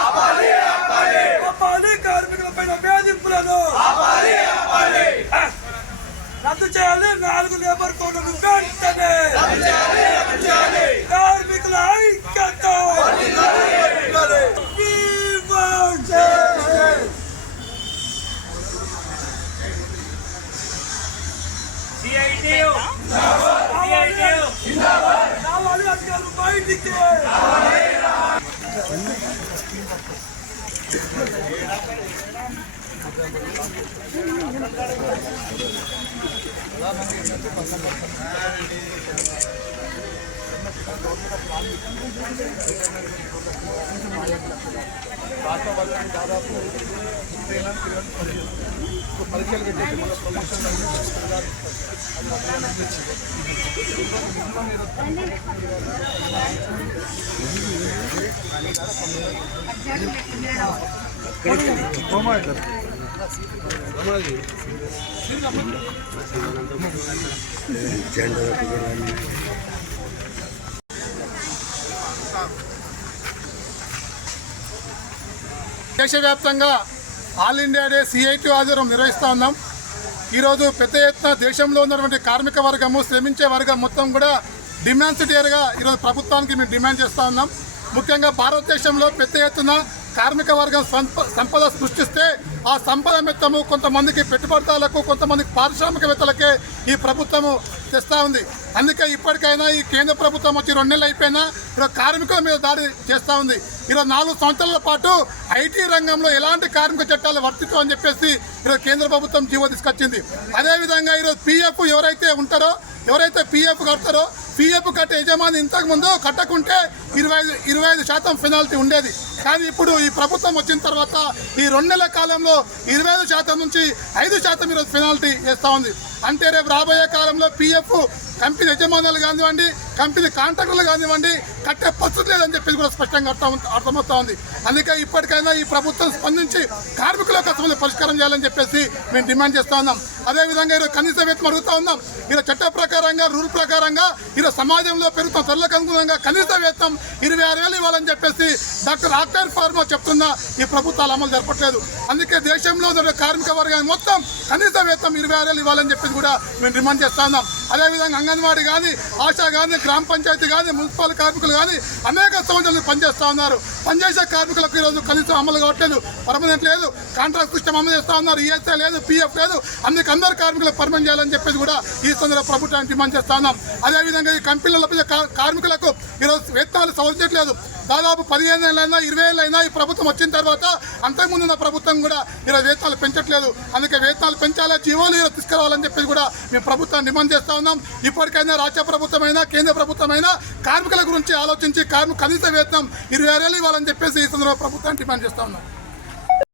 ఆపాలి, కార్మికులపైన వేధింపులను రద్దు చేయాలి. 4 లేబర్ కోడ్లను వెంటనే కార్మికుల ఐక్యత. రావాలి అధికారులు బయటికి. దాదాపు పరీక్షలు పెట్టేసి మన ప్రమోషన్ దేశవ్యాప్తంగా ఆల్ ఇండియా డే సిఐటి ఆధ్వర్యం నిర్వహిస్తూ ఉన్నాం. ఈరోజు పెద్ద ఎత్తున దేశంలో ఉన్నటువంటి కార్మిక వర్గము, శ్రమించే వర్గం మొత్తం కూడా డిమాండ్ సిటీగా ఈరోజు ప్రభుత్వానికి మేము డిమాండ్ చేస్తూ ఉన్నాం. ముఖ్యంగా భారతదేశంలో పెద్ద ఎత్తున కార్మిక వర్గం సంపద సృష్టిస్తే ఆ సంపద మొత్తము కొంతమందికి పెట్టుబడిదారులకు, కొంతమందికి పారిశ్రామికవేత్తలకే ఈ ప్రభుత్వము తెస్తూ ఉంది. అందుకే ఇప్పటికైనా ఈ కేంద్ర ప్రభుత్వం వచ్చి 2 నెలలు అయిపోయినా ఈరోజు కార్మికుల మీద దాడి చేస్తూ ఉంది. ఈరోజు 4 సంవత్సరాల పాటు ఐటీ రంగంలో ఎలాంటి కార్మిక చట్టాలు వర్తించవు అని చెప్పేసి ఈరోజు కేంద్ర ప్రభుత్వం జీవో తీసుకొచ్చింది. అదేవిధంగా ఈరోజు పీఎఫ్ ఎవరైతే ఉంటారో, ఎవరైతే పీఎఫ్ కడతారో, పీఎఫ్ కట్టే యజమాని ఇంతకుముందు కట్టకుంటే 25% పెనాల్టీ ఉండేది. కానీ ఇప్పుడు ఈ ప్రభుత్వం వచ్చిన తర్వాత ఈ 2 నెలల కాలంలో 25% నుంచి 5% ఈరోజు పెనాల్టీ వేస్తూ ఉంది. అంటే రేపు రాబోయే కాలంలో పీఎఫ్ కంపెనీ యజమానులు కానివ్వండి, కంపెనీ కాంట్రాక్టర్లు కానివ్వండి కట్టే పరిస్థితి లేదని చెప్పేసి కూడా స్పష్టంగా అర్థమవుతా ఉంది. అందుకే ఇప్పటికైనా ఈ ప్రభుత్వం స్పందించి కార్మికుల కష్టం పరిష్కారం చేయాలని చెప్పేసి మేము డిమాండ్ చేస్తూ ఉన్నాం. అదేవిధంగా ఈరోజు కనీస వేతనం అడుగుతూ ఉన్నాం. ఈరోజు చట్ట ప్రకారంగా, రూల్ ప్రకారంగా ఈరోజు సమాజంలో పెరుగుతున్న ధరలకు అనుగుణంగా కనీస వేతనం 26,000 ఇవ్వాలని చెప్పేసి డాక్టర్ ఆక్టర్ ఫార్మా చెప్తున్నా ఈ ప్రభుత్వాలు అమలు జరపట్లేదు. అందుకే దేశంలో కార్మిక వర్గానికి మొత్తం కనీస వేతనం 26,000 ఇవ్వాలని చెప్పేసి కూడా మేము డిమాండ్ చేస్తా ఉన్నాం. అదేవిధంగా అంగన్వాడీ కానీ, ఆశా కానీ, గ్రామ పంచాయతీ కానీ, మున్సిపల్ కార్మికులు కానీ అనేక సంవత్సరాలు పనిచేస్తూ ఉన్నారు. పనిచేసే కార్మికులకు ఈరోజు కనీసం అమలు కావట్లేదు. పర్మనెంట్ లేదు, కాంట్రాక్ట్ సిస్టమ్ అమలు చేస్తూ ఉన్నారు. ఈఎస్ఐ లేదు, పీఎఫ్ లేదు. అందుకే అందరు కార్మికులకు పర్మనెంట్ చేయాలని చెప్పేసి కూడా ఈ సందర్భంగా ప్రభుత్వాన్ని డిమాండ్ చేస్తా ఉన్నాం. అదేవిధంగా ఈ కంపెనీలలో కార్మికులకు ఈరోజు వేతనాలు సవరించట్లేదు. దాదాపు 15 ఏళ్ళైనా 20 ఏళ్ళైనా ఈ ప్రభుత్వం వచ్చిన తర్వాత అంతకుముందున్న ప్రభుత్వం కూడా ఈరోజు వేతనాలు పెంచట్లేదు. అందుకే వేతనాలు పెంచాలా, జీవోలు ఈరోజు తీసుకురావాలని చెప్పేసి కూడా మేము ప్రభుత్వాన్ని డిమాండ్ చేస్తా ఉన్నాం. ఇప్పటికైనా రాష్ట్ర ప్రభుత్వమైనా, కేంద్ర ప్రభుత్వమైనా కార్మికుల గురించి ఆలోచించి కనీస వేతనం 26,000 ఇవ్వాలని చెప్పేసి ఈ సందర్భంగా ప్రభుత్వాన్ని డిమాండ్ చేస్తా ఉన్నాం.